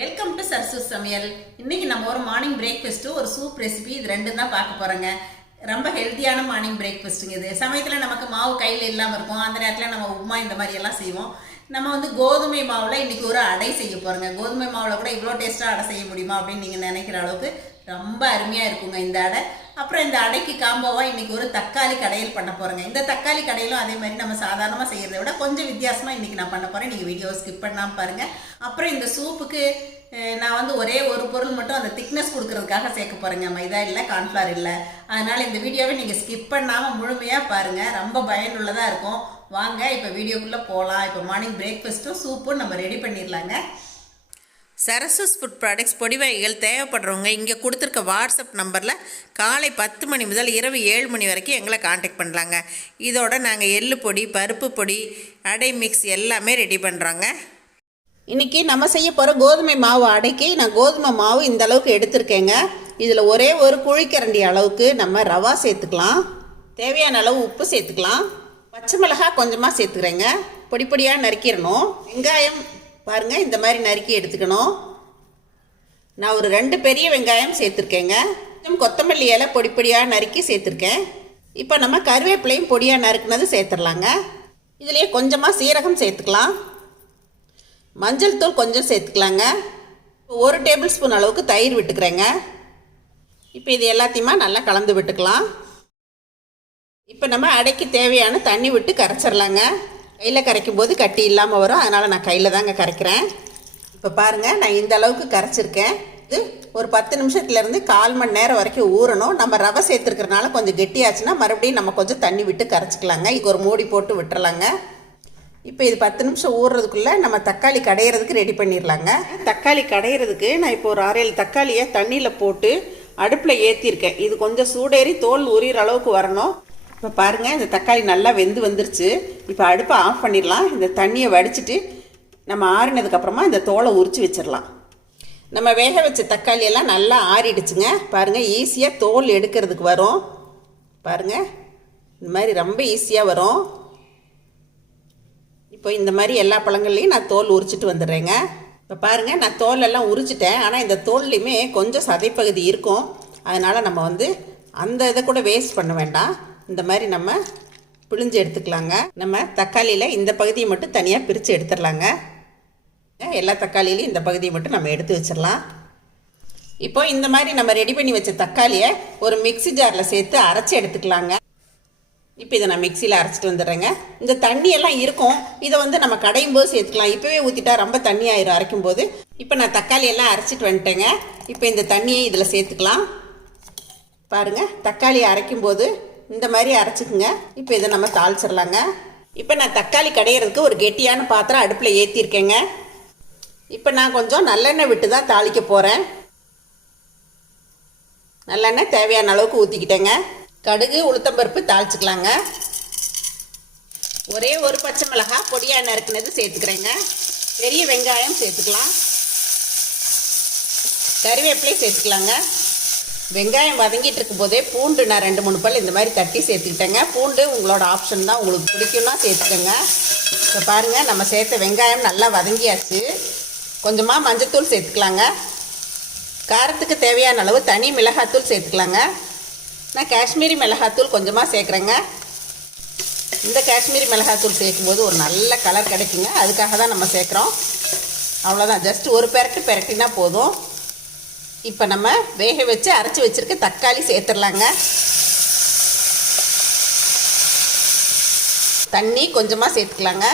Welcome to Sarasu சமையல். இன்னைக்கு நம்ம ஒரு மார்னிங் பிரேக்ஃபாஸ்ட் ஒரு சூப் ரெசிபி இது ரெண்டும் தான் பார்க்க போறோங்க. ரொம்ப ஹெல்த்தியான மார்னிங் பிரேக்ஃபாஸ்ட்டுங்க. இது சமயத்தில் நமக்கு மாவு கையில் இல்லாமல் இருக்கும். அந்த நேரத்தில் நம்ம உப்புமா இந்த மாதிரி எல்லாம் செய்வோம். நம்ம கோதுமை மாவில் இன்னைக்கு ஒரு அடை செய்ய போறோங்க. கோதுமை மாவில் கூட இவ்வளோ டேஸ்ட்டாக அடை செய்ய முடியுமா அப்படின்னு நீங்கள் நினைக்கிற அளவுக்கு ரொம்ப அருமையாக இருக்குங்க இந்த அடை. அப்புறம் இந்த அடைக்கு காம்போவாக இன்னைக்கு ஒரு தக்காளி கடையில் பண்ண போகிறேங்க. இந்த தக்காளி கடையிலும் அதே மாதிரி நம்ம சாதாரணமாக செய்கிறத விட கொஞ்சம் வித்தியாசமாக இன்றைக்கி நான் பண்ண போகிறேன். நீங்கள் வீடியோவை ஸ்கிப் பண்ணாமல் பாருங்கள். அப்புறம் இந்த சூப்புக்கு நான் ஒரே ஒரு பொருள் மட்டும் அந்த திக்னஸ் கொடுக்கறதுக்காக சேர்க்க போகிறேங்க. மைதா இல்லை, கார்ன்ஃப்ளவர் இல்லை. அதனால் இந்த வீடியோவை நீங்கள் ஸ்கிப் பண்ணாமல் முழுமையாக பாருங்கள். ரொம்ப பயனுள்ளதாக இருக்கும். வாங்க இப்போ வீடியோக்குள்ளே போகலாம். இப்போ மார்னிங் பிரேக்ஃபாஸ்ட்டும் சூப்பும் நம்ம ரெடி பண்ணிடலாங்க. சரசஸ் ஃபுட் ப்ராடக்ட்ஸ் பொடி வகைகள் தேவைப்படுறவங்க இங்கே கொடுத்துருக்க வாட்ஸ்அப் நம்பரில் காலை 10 மணி முதல் இரவு 7 மணி வரைக்கும் எங்களை காண்டாக்ட் பண்ணலாங்க. இதோட நாங்கள் எள்ளு பொடி, பருப்பு பொடி, அடை மிக்ஸ் எல்லாமே ரெடி பண்ணுறோங்க. இன்றைக்கி நம்ம செய்ய போகிற கோதுமை மாவு அடைக்கு நான் கோதுமை மாவு இந்த அளவுக்கு எடுத்திருக்கேங்க. இதில் ஒரே ஒரு குழிக்கரண்டி அளவுக்கு நம்ம ரவா சேர்த்துக்கலாம். தேவையான அளவு உப்பு சேர்த்துக்கலாம். பச்சை மிளகாய் கொஞ்சமாக சேர்த்துக்கிறேங்க. பொடி பொடியாக நறுக்கிடணும். வெங்காயம் பாருங்கள் இந்த மாதிரி நறுக்கி எடுத்துக்கணும். நான் ஒரு 2 பெரிய வெங்காயம் சேர்த்துருக்கேங்க. கொஞ்சம் கொத்தமல்லி இலை பொடி பொடியாக நறுக்கி சேர்த்துருக்கேன். இப்போ நம்ம கருவேப்பிலையும் பொடியாக நறுக்குனது சேர்த்துடலாங்க. இதுலேயே கொஞ்சமாக சீரகம் சேர்த்துக்கலாம். மஞ்சள் தூள் கொஞ்சம் சேர்த்துக்கலாங்க. 1 டேபிள் ஸ்பூன் அளவுக்கு தயிர் விட்டுக்கிறேங்க. இப்போ இது எல்லாத்தையுமா நல்லா கலந்து விட்டுக்கலாம். இப்போ நம்ம அடைக்கு தேவையான தண்ணி விட்டு கரைச்சிடலாங்க. கையில் கரைக்கும் போது கட்டி இல்லாமல் வரும். அதனால் நான் கையில் தாங்க கரைக்கிறேன். இப்போ பாருங்கள், நான் இந்த அளவுக்கு கரைச்சிருக்கேன். இது ஒரு 10 நிமிஷத்துலேருந்து 1/4 மணி நேரம் வரைக்கும் ஊறணும். நம்ம ரவை சேர்த்துருக்கறனால கொஞ்சம் கெட்டியாச்சுன்னா மறுபடியும் நம்ம கொஞ்சம் தண்ணி விட்டு கரைச்சிக்கலாங்க. இது ஒரு மூடி போட்டு விட்டுறலாங்க. இப்போ இது 10 நிமிஷம் ஊறுறதுக்குள்ளே நம்ம தக்காளி கடையிறதுக்கு ரெடி பண்ணிடலாங்க. தக்காளி கடையிறதுக்கு நான் இப்போ ஒரு 6-7 தக்காளியை தண்ணியில் போட்டு அடுப்பில் ஏற்றிருக்கேன். இது கொஞ்சம் சூடேறி தோல் உரிகிற அளவுக்கு வரணும். இப்போ பாருங்கள், இந்த தக்காளி நல்லா வெந்து வந்துருச்சு. இப்போ அடுப்பை ஆஃப் பண்ணிடலாம். இந்த தண்ணியை வடிச்சிட்டு நம்ம ஆறினதுக்கப்புறமா இந்த தோலை உரித்து வச்சிடலாம். நம்ம வேக வச்ச தக்காளியெல்லாம் நல்லா ஆறிடுச்சுங்க. பாருங்கள், ஈஸியாக தோல் எடுக்கிறதுக்கு வரும். பாருங்கள், இந்த மாதிரி ரொம்ப ஈஸியாக வரும். இப்போ இந்த மாதிரி எல்லா பழங்கள்லையும் நான் தோல் உரிச்சிட்டு வந்துடுறேங்க. இப்போ பாருங்கள், நான் தோலெல்லாம் உரிச்சிட்டேன். ஆனால் இந்த தோல்லையுமே கொஞ்சம் சதைப்பகுதி இருக்கும். அதனால் நம்ம அந்த இதை கூட வேஸ்ட் பண்ண வேண்டாம். இந்த மாதிரி நம்ம பிழிஞ்சு எடுத்துக்கலாங்க. நம்ம தக்காளியில் இந்த பகுதியை மட்டும் தனியாக பிரித்து எடுத்துடலாங்க. எல்லா தக்காளியிலையும் இந்த பகுதியை மட்டும் நம்ம எடுத்து வச்சிடலாம். இப்போ இந்த மாதிரி நம்ம ரெடி பண்ணி வச்ச தக்காளியை ஒரு மிக்ஸி ஜாரில் சேர்த்து அரைச்சி எடுத்துக்கலாங்க. இப்போ இதை நான் மிக்சியில் அரைச்சிட்டு வந்துடுறேங்க. இந்த தண்ணியெல்லாம் இருக்கும். இதை நம்ம கடையும் போது சேர்த்துக்கலாம். இப்போவே ஊற்றிட்டா ரொம்ப தண்ணி ஆயிரும் அரைக்கும் போது. இப்போ நான் தக்காளியெல்லாம் அரைச்சிட்டு வந்துட்டேங்க. இப்போ இந்த தண்ணியை இதில் சேர்த்துக்கலாம். பாருங்கள், தக்காளியை அரைக்கும் போது இந்த மாதிரி அரைச்சிக்குங்க. இப்போ இதை நம்ம தாளிச்சிடலாங்க. இப்போ நான் தக்காளி கடையிறதுக்கு ஒரு கெட்டியான பாத்திரம் அடுப்பில் ஏற்றிருக்கேங்க. இப்போ நான் கொஞ்சம் நல்லெண்ணெய் விட்டு தான் தாளிக்க போகிறேன். நல்லெண்ணெய் தேவையான அளவுக்கு ஊற்றிக்கிட்டேங்க. கடுகு, உளுத்தம்பருப்பு தாளிச்சிக்கலாங்க. ஒரே ஒரு பச்சை மிளகாய் பொடியாக நறுக்குனது சேர்த்துக்கிறேங்க. பெரிய வெங்காயம் சேர்த்துக்கலாம். கறிவேப்பிலை சேர்த்துக்கலாங்க. வெங்காயம் வதங்கிட்டு இருக்கும் போதே பூண்டு நான் 2-3 பல் இந்த மாதிரி தட்டி சேர்த்துக்கிட்டேங்க. பூண்டு உங்களோட ஆப்ஷன் தான், உங்களுக்கு பிடிக்கும்னா சேர்த்துக்கோங்க. இப்போ பாருங்கள், நம்ம சேர்த்த வெங்காயம் நல்லா வதங்கியாச்சு. கொஞ்சமாக மஞ்சத்தூள் சேர்த்துக்கலாங்க. காரத்துக்கு தேவையான அளவு தனி மிளகாத்தூள் சேர்த்துக்கலாங்க. நான் காஷ்மீரி மிளகாத்தூள் கொஞ்சமாக சேர்க்குறேங்க. இந்த காஷ்மீரி மிளகாத்தூள் சேர்க்கும்போது ஒரு நல்ல கலர் கிடைக்குங்க. அதுக்காக தான் நம்ம சேர்க்குறோம். அவ்வளோதான், ஜஸ்ட் ஒரு பெரட்டினா போதும். இப்போ நம்ம வேக வச்சு அரைச்சி வச்சுருக்க தக்காளி சேர்த்துடலாங்க. தண்ணி கொஞ்சமாக சேர்த்துக்கலாங்க.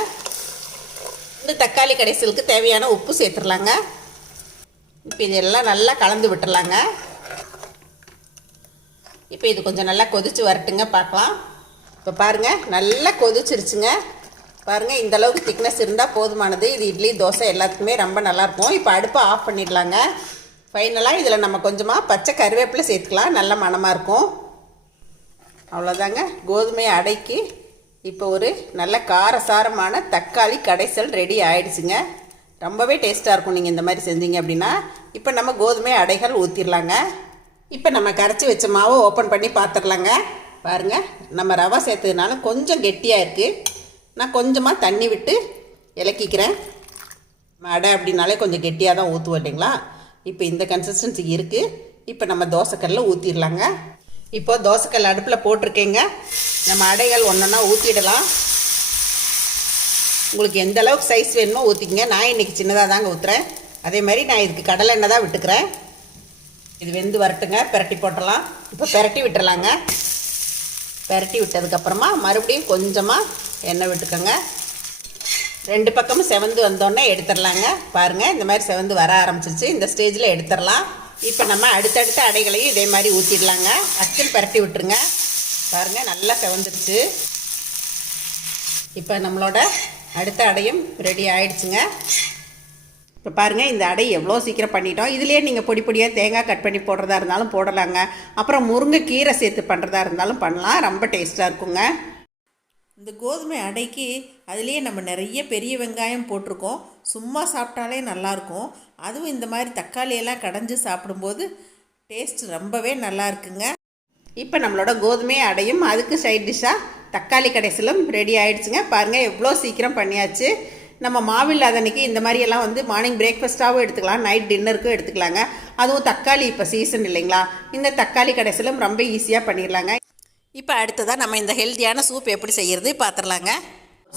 இந்த தக்காளி கடைசலுக்கு தேவையான உப்பு சேர்த்துடலாங்க. இப்போ இதெல்லாம் நல்லா கலந்து விட்டுடலாங்க. இப்போ இது கொஞ்சம் நல்லா கொதித்து வரட்டுங்க, பார்க்கலாம். இப்போ பாருங்கள், நல்லா கொதிச்சிருச்சுங்க. பாருங்கள், இந்த அளவுக்கு திக்னஸ் இருந்தால் போதுமானது. இது இட்லி, தோசை எல்லாத்துக்குமே ரொம்ப நல்லாயிருக்கும். இப்போ அடுப்பை ஆஃப் பண்ணிடலாங்க. ஃபைனலாக இதில் நம்ம கொஞ்சமாக பச்சை கருவேப்பிலை சேர்த்துக்கலாம். நல்ல மணமாக இருக்கும். அவ்வளோதாங்க, கோதுமை அடைக்கு இப்போ ஒரு நல்ல காரசாரமான தக்காளி கடைசல் ரெடி ஆகிடுச்சுங்க. ரொம்பவே டேஸ்ட்டாக இருக்கும் நீங்கள் இந்த மாதிரி செஞ்சீங்க அப்படின்னா. இப்போ நம்ம கோதுமை அடைகள் ஊற்றிடலாங்க. இப்போ நம்ம கரைச்சி வச்ச மாவை ஓப்பன் பண்ணி பார்த்துடலாங்க. பாருங்கள், நம்ம ரவை சேர்த்ததுனால கொஞ்சம் கெட்டியாக இருக்குது. நான் கொஞ்சமாக தண்ணி விட்டு இலக்கிக்கிறேன். அடை அப்படின்னாலே கொஞ்சம் கெட்டியாக தான் ஊற்றுவோம் இல்லைங்களா. இப்போ இந்த கன்சிஸ்டன்சி இருக்குது. இப்போ நம்ம தோசைக்கல்லில் ஊற்றிடலாங்க. இப்போ தோசைக்கல் அடுப்பில் போட்டிருக்கேங்க. நம்ம அடைகள் ஒன்றொன்னா ஊற்றிடலாம். உங்களுக்கு எந்த அளவுக்கு சைஸ் வேணுமோ ஊற்றிக்கங்க. நான் இன்றைக்கி சின்னதாக தாங்க ஊற்றுறேன். அதே மாதிரி நான் இதுக்கு கடலை எண்ணெய் தான் விட்டுக்கிறேன். இது வெந்து வரட்டுங்க. பிரட்டி போட்டுடலாம். இப்போ பிரட்டி விட்டுறலாங்க. பிரட்டி விட்டதுக்கப்புறமா மறுபடியும் கொஞ்சமாக எண்ணெய் விட்டுக்கோங்க. 2 பக்கமும் செவந்து வந்தோடனே எடுத்துடலாங்க. பாருங்கள், இந்த மாதிரி செவந்து வர ஆரம்பிச்சிச்சு. இந்த ஸ்டேஜில் எடுத்துடலாம். இப்போ நம்ம அடுத்தடுத்த அடைகளையும் இதே மாதிரி ஊற்றிடலாங்க. அச்சில் பிரட்டி விட்டுருங்க. பாருங்கள், நல்லா செவந்துருச்சு. இப்போ நம்மளோட அடுத்த அடையும் ரெடி ஆகிடுச்சுங்க. இப்போ பாருங்கள், இந்த அடை எவ்வளோ சீக்கிரம் பண்ணிட்டோம். இதுலேயே நீங்கள் பொடி பொடியாக தேங்காய் கட் பண்ணி போடுறதா இருந்தாலும் போடலாங்க. அப்புறம் முருங்கைக்கீரை சேர்த்து பண்ணுறதா இருந்தாலும் பண்ணலாம். ரொம்ப டேஸ்ட்டாக இருக்குங்க. இந்த கோதுமை அடைக்கு அதுலேயே நம்ம நிறைய பெரிய வெங்காயம் போட்டிருக்கோம். சும்மா சாப்பிட்டாலே நல்லாயிருக்கும். அதுவும் இந்த மாதிரி தக்காளியெல்லாம் கடைஞ்சி சாப்பிடும்போது டேஸ்ட் ரொம்பவே நல்லா இருக்குங்க. இப்போ நம்மளோட கோதுமை அடையும் அதுக்கு சைட் டிஷ்ஷாக தக்காளி கடைசிலும் ரெடி ஆகிடுச்சுங்க. பாருங்கள், எவ்வளோ சீக்கிரம் பண்ணியாச்சு. நம்ம மாவில்லாத அன்றைக்கி இந்த மாதிரியெல்லாம் வந்து மார்னிங் பிரேக்ஃபாஸ்ட்டாகவும் எடுத்துக்கலாம், நைட் டின்னருக்கும் எடுத்துக்கலாங்க. அதுவும் தக்காளி இப்போ சீசன் இல்லைங்களா. இந்த தக்காளி கடைசிலும் ரொம்ப ஈஸியாக பண்ணிடலாங்க. இப்போ அடுத்ததாக நம்ம இந்த ஹெல்த்தியான சூப் எப்படி செய்கிறது பார்த்துடலாங்க.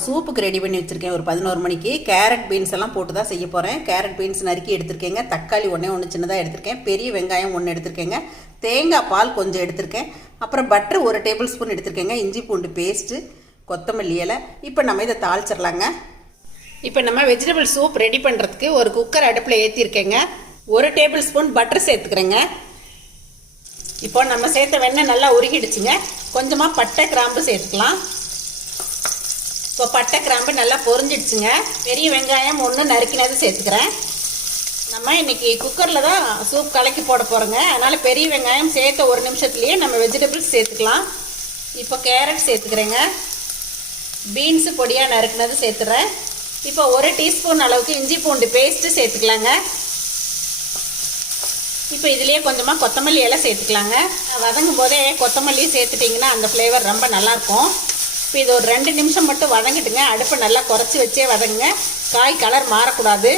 சூப்புக்கு ரெடி பண்ணி வச்சுருக்கேன். ஒரு 11 மணிக்கு கேரட் பீன்ஸ் எல்லாம் போட்டு தான் செய்ய போகிறேன். கேரட் பீன்ஸ் நறுக்கி எடுத்துருக்கேங்க. தக்காளி ஒன்று சின்னதாக எடுத்திருக்கேன். பெரிய வெங்காயம் 1 எடுத்திருக்கேங்க. தேங்காய் பால் கொஞ்சம் எடுத்திருக்கேன். அப்புறம் பட்டர் 1 டேபிள் ஸ்பூன் எடுத்திருக்கேங்க. இஞ்சி பூண்டு பேஸ்ட்டு, கொத்தமல்லி இலை. இப்போ நம்ம இதை தாளிச்சிடலாங்க. இப்போ நம்ம வெஜிடபிள் சூப் ரெடி பண்ணுறதுக்கு ஒரு குக்கர் அடுப்பில் ஏற்றிருக்கேங்க. 1 டேபிள் ஸ்பூன் பட்டர் சேர்த்துக்கிறேங்க. இப்போ நம்ம சேர்த்த வெண்ணெய் நல்லா உருகிடுச்சுங்க. கொஞ்சமாக பட்டை கிராம்பு சேர்த்துக்கலாம். இப்போ பட்டை கிராம்பு நல்லா பொரிஞ்சிடுச்சுங்க. பெரிய வெங்காயம் 1 நறுக்கினது சேர்த்துக்கிறேன். நம்ம இன்றைக்கி குக்கரில் தான் சூப் கலக்கி போட போகிறோங்க. அதனால் பெரிய வெங்காயம் சேர்த்த 1 நிமிஷத்துலேயே நம்ம வெஜிடபிள்ஸ் சேர்த்துக்கலாம். இப்போ கேரட் சேர்த்துக்கிறேங்க. பீன்ஸு பொடியாக நறுக்கினது சேர்த்துறேன். இப்போ 1 டீஸ்பூன் அளவுக்கு இஞ்சி பூண்டு பேஸ்ட்டு சேர்த்துக்கலாங்க. இப்போ இதுலேயே கொஞ்சமாக கொத்தமல்லி இலை சேர்த்துக்கலாங்க. வதங்கும் போதே கொத்தமல்லி சேர்த்துட்டிங்கன்னா அந்த ஃப்ளேவர் ரொம்ப நல்லாயிருக்கும். இப்போ இது ஒரு 2 நிமிஷம் மட்டும் வதங்கிட்டுங்க. அடுப்பை நல்லா குறைச்சி வச்சே வதங்குங்க. காய் கலர் மாறக்கூடாது.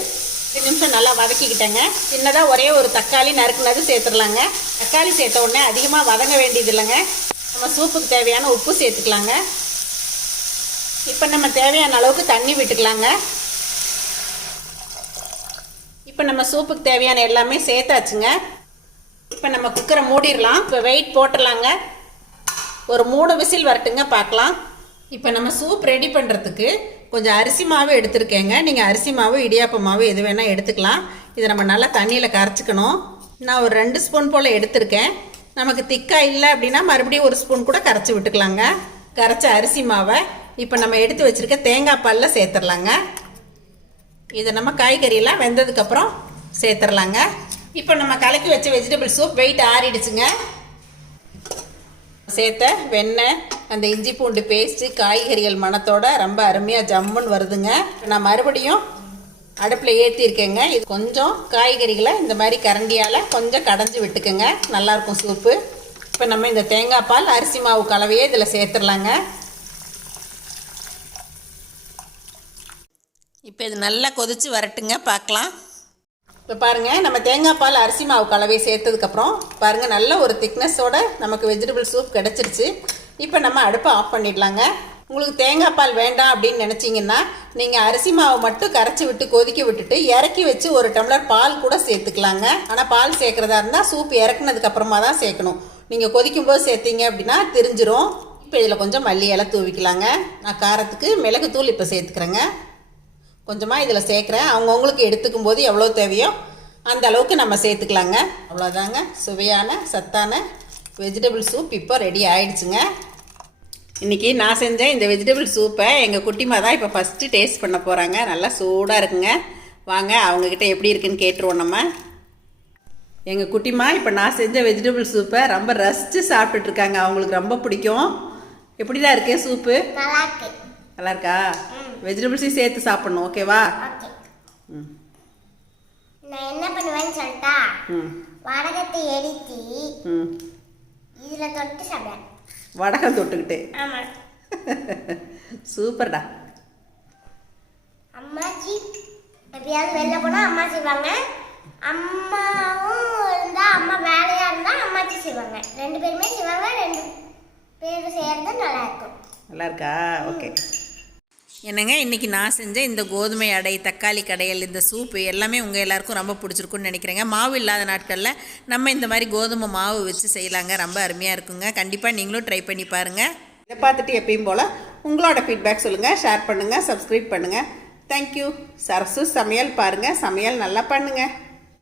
2 நிமிஷம் நல்லா வதக்கிக்கிட்டேங்க. சின்னதாக ஒரே ஒரு தக்காளி நறுக்குனது சேர்த்துடலாங்க. தக்காளி சேர்த்த உடனே அதிகமாக வதங்க வேண்டியது இல்லைங்க. நம்ம சூப்புக்கு தேவையான உப்பு சேர்த்துக்கலாங்க. இப்போ நம்ம தேவையான அளவுக்கு தண்ணி விட்டுக்கலாங்க. இப்போ நம்ம சூப்புக்கு தேவையான எல்லாமே சேர்த்தாச்சுங்க. இப்போ நம்ம குக்கரை மூடிடலாம். இப்போ வெயிட் போட்டுடலாங்க. ஒரு 3 விசில் வரட்டுங்க, பார்க்கலாம். இப்போ நம்ம சூப் ரெடி பண்ணுறதுக்கு கொஞ்சம் அரிசி மாவு எடுத்துருக்கேங்க. நீங்கள் அரிசி மாவு, இடியாப்ப மாவு எது வேணால் எடுத்துக்கலாம். இதை நம்ம நல்லா தண்ணியில் கரைச்சிக்கணும். நான் ஒரு 2 ஸ்பூன் போல் எடுத்திருக்கேன். நமக்கு திக்காக இல்லை அப்படின்னா மறுபடியும் 1 ஸ்பூன் கூட கரைச்சி விட்டுக்கலாங்க. கரைச்ச அரிசி மாவை இப்போ நம்ம எடுத்து வச்சுருக்க தேங்காய் பாலில் சேர்த்துடலாங்க. இதை நம்ம காய்கறியெல்லாம் வெந்ததுக்கப்புறம் சேர்த்துடலாங்க. இப்போ நம்ம கலக்கி வச்ச வெஜிடபிள் சூப் வெயிட் ஆறிடுச்சுங்க. சேர்த்த வெண்ணெய், அந்த இஞ்சி பூண்டு பேஸ்ட்டு, காய்கறிகள் மணத்தோட ரொம்ப அருமையாக ஜம்முன்னு வருதுங்க. நான் மறுபடியும் அடுப்பில் ஏற்றிருக்கேங்க. இது கொஞ்சம் காய்கறிகளை இந்த மாதிரி கரண்டியால் கொஞ்சம் கடைஞ்சி விட்டுக்கோங்க. நல்லாயிருக்கும் சூப்பு. இப்போ நம்ம இந்த தேங்காய் பால் அரிசி மாவு கலவையே இதில் சேர்த்துடலாங்க. இப்போ இது நல்லா கொதித்து வரட்டுங்க, பார்க்கலாம். இப்போ பாருங்கள், நம்ம தேங்காய் பால் அரிசி மாவு கலவை சேர்த்ததுக்கப்புறம் பாருங்கள் நல்ல ஒரு திக்னஸோட நமக்கு வெஜிடபிள் சூப் கிடச்சிருச்சு. இப்போ நம்ம அடுப்பை ஆஃப் பண்ணிடலாங்க. உங்களுக்கு தேங்காய் பால் வேண்டாம் அப்படின்னு நினச்சிங்கன்னா நீங்கள் அரிசி மாவு மட்டும் கரைச்சி விட்டு கொதிக்க விட்டுட்டு இறக்கி வச்சு 1 டம்ளர் பால் கூட சேர்த்துக்கலாங்க. ஆனால் பால் சேர்க்குறதா இருந்தால் சூப் இறக்குனதுக்கப்புறமா தான் சேர்க்கணும். நீங்கள் கொதிக்கும்போது சேர்த்தீங்க அப்படின்னா தெரிஞ்சிரும். இப்போ இதில் கொஞ்சம் மல்லி இலை தூவிக்கலாங்க. நான் காரத்துக்கு மிளகுத்தூள் இப்போ சேர்த்துக்கிறேங்க. கொஞ்சமாக இதில் சேர்க்குறேன். அவங்கவுங்களுக்கு எடுத்துக்கும் போது எவ்வளோ தேவையோ அந்த அளவுக்கு நம்ம சேர்த்துக்கலாங்க. அவ்வளோதாங்க, சுவையான சத்தான வெஜிடபிள் சூப் இப்போ ரெடி ஆகிடுச்சுங்க. இன்றைக்கி நான் செஞ்சேன் இந்த வெஜிடபிள் சூப்பை எங்கள் குட்டிமா தான் இப்போ ஃபஸ்ட்டு டேஸ்ட் பண்ண போகிறாங்க. நல்லா சூடாக இருக்குங்க. வாங்க அவங்கக்கிட்ட எப்படி இருக்குன்னு கேட்டுருவோம் நம்ம. எங்கள் குட்டிமா இப்போ நான் செஞ்ச வெஜிடபிள் சூப்பை ரொம்ப ரசித்து சாப்பிட்டுட்ருக்காங்க. அவங்களுக்கு ரொம்ப பிடிக்கும். எப்படி தான் இருக்கே சூப்பு? நல்லா இருக்கா? வெஜிடபிள்ஸையும் சேர்த்து சாப்பிடணும், ஓகேவா? நான் என்ன பண்ணுவேன்னு சொல்லிட்டா, வடகத்தை எடுத்து இதுல தொட்டு சாப்பிடுவேன். வடகம் தொட்டுக்கிட்டு? ஆமா. சூப்பர்டா. அம்மாஜி எப்பயாவது வெளில போனால் அம்மா செய்வாங்க, அம்மாவும் இருந்தால் அம்மா வேலையாக இருந்தால் அம்மாச்சி செய்வாங்க. 2 பேருமே செய்வாங்க. 2 பேரும் செய்கிறது நல்லாயிருக்கும். நல்லா இருக்கா? ஓகே. என்னங்க இன்றைக்கி நான் செஞ்ச இந்த கோதுமை அடை, தக்காளி கடையல், இந்த சூப்பு எல்லாமே உங்கள் எல்லாருக்கும் ரொம்ப பிடிச்சிருக்குன்னு நினைக்கிறேங்க. மாவு இல்லாத நாட்களில் நம்ம இந்த மாதிரி கோதுமை மாவு வச்சு செய்யலாங்க. ரொம்ப அருமையாக இருக்குங்க. கண்டிப்பாக நீங்களும் ட்ரை பண்ணி பாருங்கள். இதை பார்த்துட்டு எப்பயும் போல் உங்களோட ஃபீட்பேக் சொல்லுங்கள், ஷேர் பண்ணுங்கள், சப்ஸ்கிரைப் பண்ணுங்கள். தேங்க்யூ. சரசு சமையல் பாருங்கள், சமையல் நல்லா பண்ணுங்கள்.